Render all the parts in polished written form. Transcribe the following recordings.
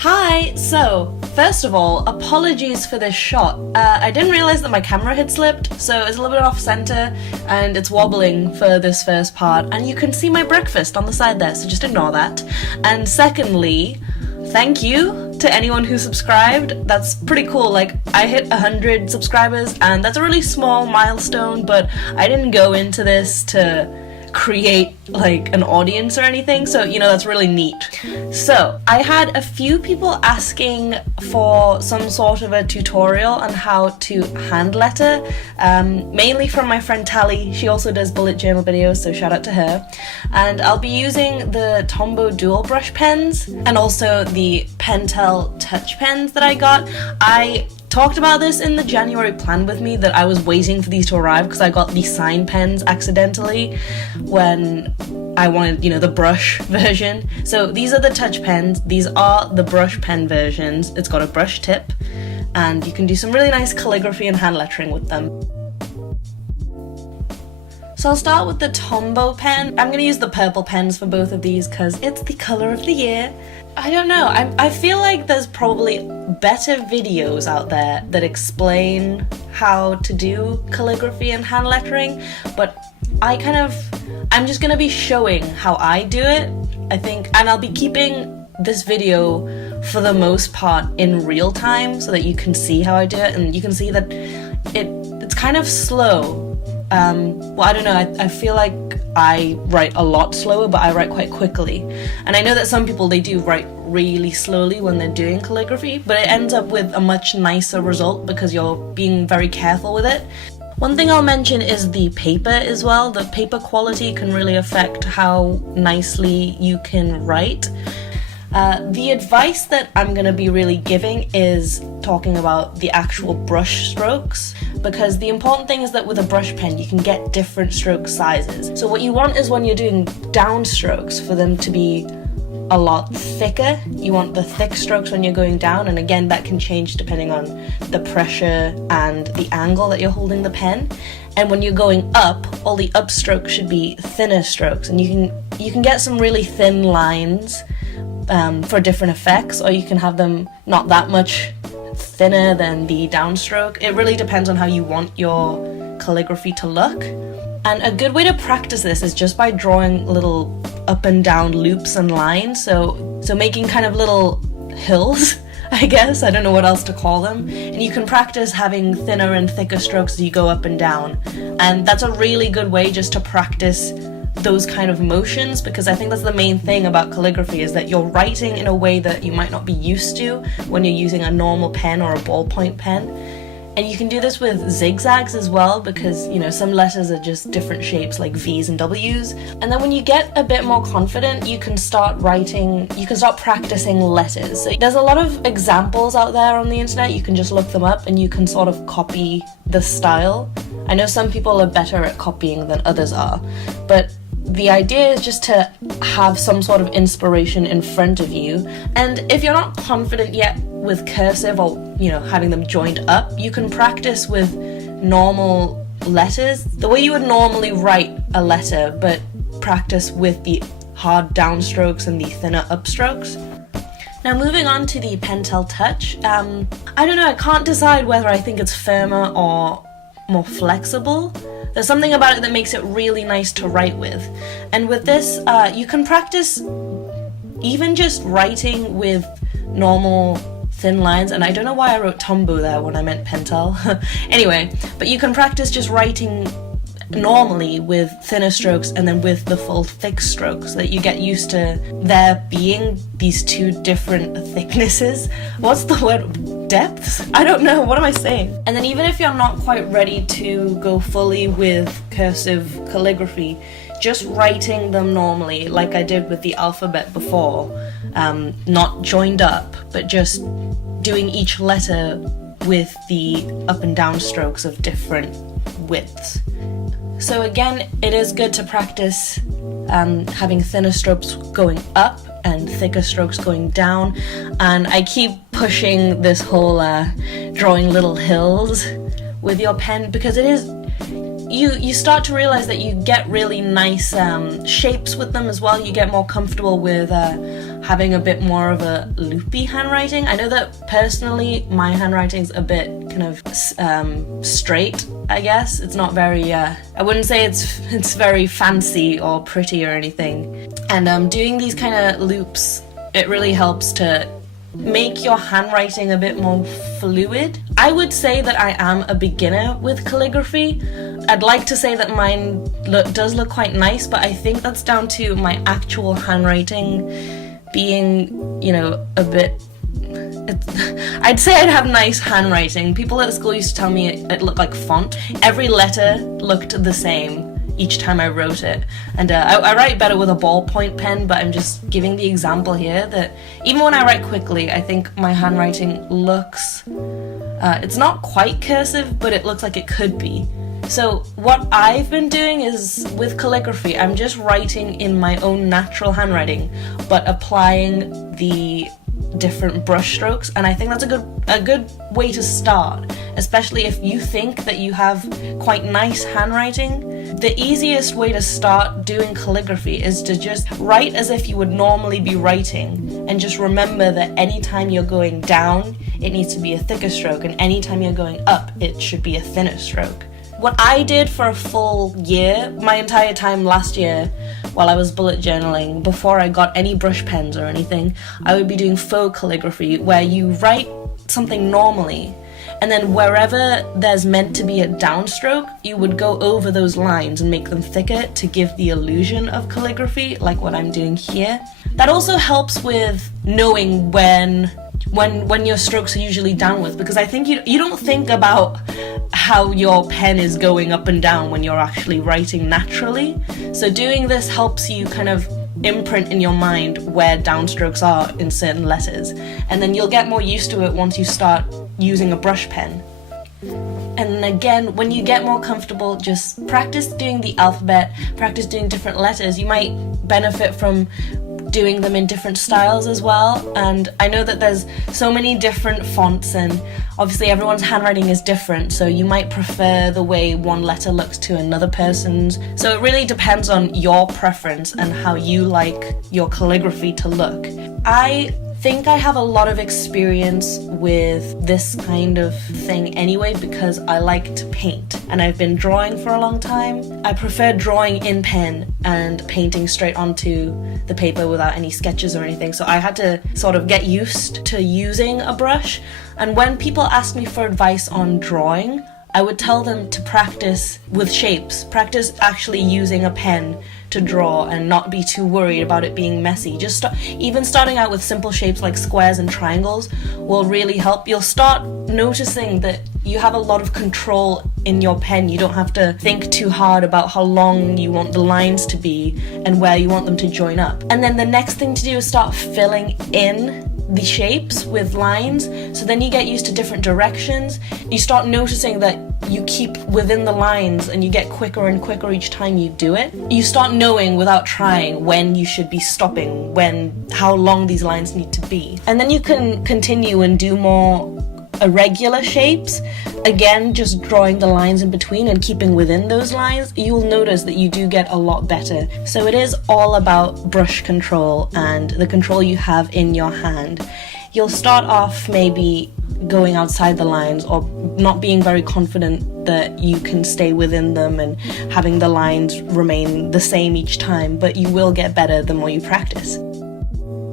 Hi! So, first of all, apologies for this shot. I didn't realize that my camera had slipped, so it's a little bit off center and it's wobbling for this first part, and you can see my breakfast on the side there, so just ignore that. And secondly, thank you to anyone who subscribed. That's pretty cool. Like, I hit 100 subscribers and that's a really small milestone, but I didn't go into this to create like an audience or anything, so you know, that's really neat. So I had a few people asking for some sort of a tutorial on how to hand letter, mainly from my friend Tally. She also does bullet journal videos, so shout out to her. And I'll be using the Tombow dual brush pens and also the Pentel touch pens that I got. I talked about this in the January plan with me, that I was waiting for these to arrive because I got the sign pens accidentally when I wanted, you know, the brush version. So these are the touch pens, these are the brush pen versions. It's got a brush tip and you can do some really nice calligraphy and hand lettering with them. So I'll start with the Tombow pen. I'm going to use the purple pens for both of these because it's the colour of the year. I don't know, I feel like there's probably better videos out there that explain how to do calligraphy and hand lettering, but I'm just gonna be showing how I do it, I think, and I'll be keeping this video for the most part in real time so that you can see how I do it, and you can see that it's kind of slow. Well, I don't know, I feel like I write a lot slower, but I write quite quickly. And I know that some people, they do write really slowly when they're doing calligraphy, but it ends up with a much nicer result because you're being very careful with it. One thing I'll mention is the paper as well. The paper quality can really affect how nicely you can write. The advice that I'm going to be really giving is talking about the actual brush strokes, because the important thing is that with a brush pen you can get different stroke sizes. So what you want is when you're doing down strokes for them to be a lot thicker. You want the thick strokes when you're going down, and again that can change depending on the pressure and the angle that you're holding the pen. And when you're going up, all the up strokes should be thinner strokes, and you can get some really thin lines for different effects, or you can have them not that much thinner than the downstroke. It really depends on how you want your calligraphy to look. And a good way to practice this is just by drawing little up and down loops and lines, so making kind of little hills, I guess, I don't know what else to call them, and you can practice having thinner and thicker strokes as you go up and down, and that's a really good way just to practice those kind of motions, because I think that's the main thing about calligraphy, is that you're writing in a way that you might not be used to when you're using a normal pen or a ballpoint pen. And you can do this with zigzags as well, because, you know, some letters are just different shapes like V's and W's. And then when you get a bit more confident, you can start practicing letters. So there's a lot of examples out there on the internet. You can just look them up and you can sort of copy the style. I know some people are better at copying than others are, but the idea is just to have some sort of inspiration in front of you. And if you're not confident yet with cursive, or, you know, having them joined up, you can practice with normal letters, the way you would normally write a letter, but practice with the hard downstrokes and the thinner upstrokes. Now moving on to the Pentel Touch, I don't know, I can't decide whether I think it's firmer or more flexible. There's something about it that makes it really nice to write with. And with this, you can practice even just writing with normal thin lines, and I don't know why I wrote tombo there when I meant Pentel. Anyway, but you can practice just writing normally with thinner strokes and then with the full thick strokes, so that you get used to there being these two different thicknesses. What's the word? Depths? I don't know, what am I saying? And then even if you're not quite ready to go fully with cursive calligraphy, just writing them normally, like I did with the alphabet before, not joined up, but just doing each letter with the up and down strokes of different widths. So again, it is good to practice having thinner strokes going up and thicker strokes going down, and I keep pushing this whole drawing little hills with your pen, because it is, you start to realize that you get really nice shapes with them as well. You get more comfortable with having a bit more of a loopy handwriting. I know that personally my handwriting's a bit kind of straight, I guess. It's not very, I wouldn't say it's very fancy or pretty or anything. And doing these kind of loops, it really helps to make your handwriting a bit more fluid. I would say that I am a beginner with calligraphy. I'd like to say that mine does look quite nice, but I think that's down to my actual handwriting being, you know, a bit... I'd say I'd have nice handwriting. People at school used to tell me it looked like font. Every letter looked the same each time I wrote it, and I write better with a ballpoint pen, but I'm just giving the example here that even when I write quickly, I think my handwriting looks, it's not quite cursive, but it looks like it could be. So what I've been doing is, with calligraphy, I'm just writing in my own natural handwriting, but applying the different brush strokes, and I think that's a good way to start, especially if you think that you have quite nice handwriting. The easiest way to start doing calligraphy is to just write as if you would normally be writing, and just remember that anytime you're going down, it needs to be a thicker stroke, and anytime you're going up, it should be a thinner stroke. What I did for a full year, my entire time last year, while I was bullet journaling, before I got any brush pens or anything, I would be doing faux calligraphy, where you write something normally, and then wherever there's meant to be a downstroke, you would go over those lines and make them thicker to give the illusion of calligraphy, like what I'm doing here. That also helps with knowing when your strokes are usually downwards, because I think you don't think about how your pen is going up and down when you're actually writing naturally. So doing this helps you kind of imprint in your mind where downstrokes are in certain letters, and then you'll get more used to it once you start using a brush pen. And again, when you get more comfortable, just practice doing the alphabet, practice doing different letters. You might benefit from doing them in different styles as well, and I know that there's so many different fonts, and obviously everyone's handwriting is different, so you might prefer the way one letter looks to another person's. So it really depends on your preference and how you like your calligraphy to look. I think I have a lot of experience with this kind of thing anyway, because I like to paint and I've been drawing for a long time. I prefer drawing in pen and painting straight onto the paper without any sketches or anything, so I had to sort of get used to using a brush. And when people ask me for advice on drawing, I would tell them to practice with shapes, practice actually using a pen to draw and not be too worried about it being messy. Just even starting out with simple shapes like squares and triangles will really help. You'll start noticing that you have a lot of control in your pen. You don't have to think too hard about how long you want the lines to be and where you want them to join up. And then the next thing to do is start filling in the shapes with lines, so then you get used to different directions. You start noticing that you keep within the lines and you get quicker and quicker each time you do it. You start knowing without trying when you should be stopping, how long these lines need to be. And then you can continue and do more irregular shapes. Again, just drawing the lines in between and keeping within those lines, you'll notice that you do get a lot better. So it is all about brush control and the control you have in your hand. You'll start off maybe going outside the lines or not being very confident that you can stay within them and having the lines remain the same each time, but you will get better the more you practice.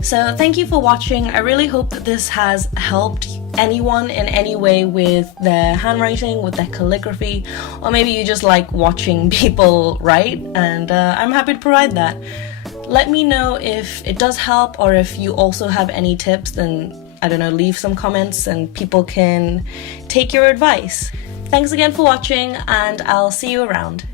So thank you for watching. I really hope that this has helped anyone in any way with their handwriting, with their calligraphy, or maybe you just like watching people write, and I'm happy to provide that. Let me know if it does help, or if you also have any tips, then I don't know, leave some comments and people can take your advice. Thanks again for watching, and I'll see you around.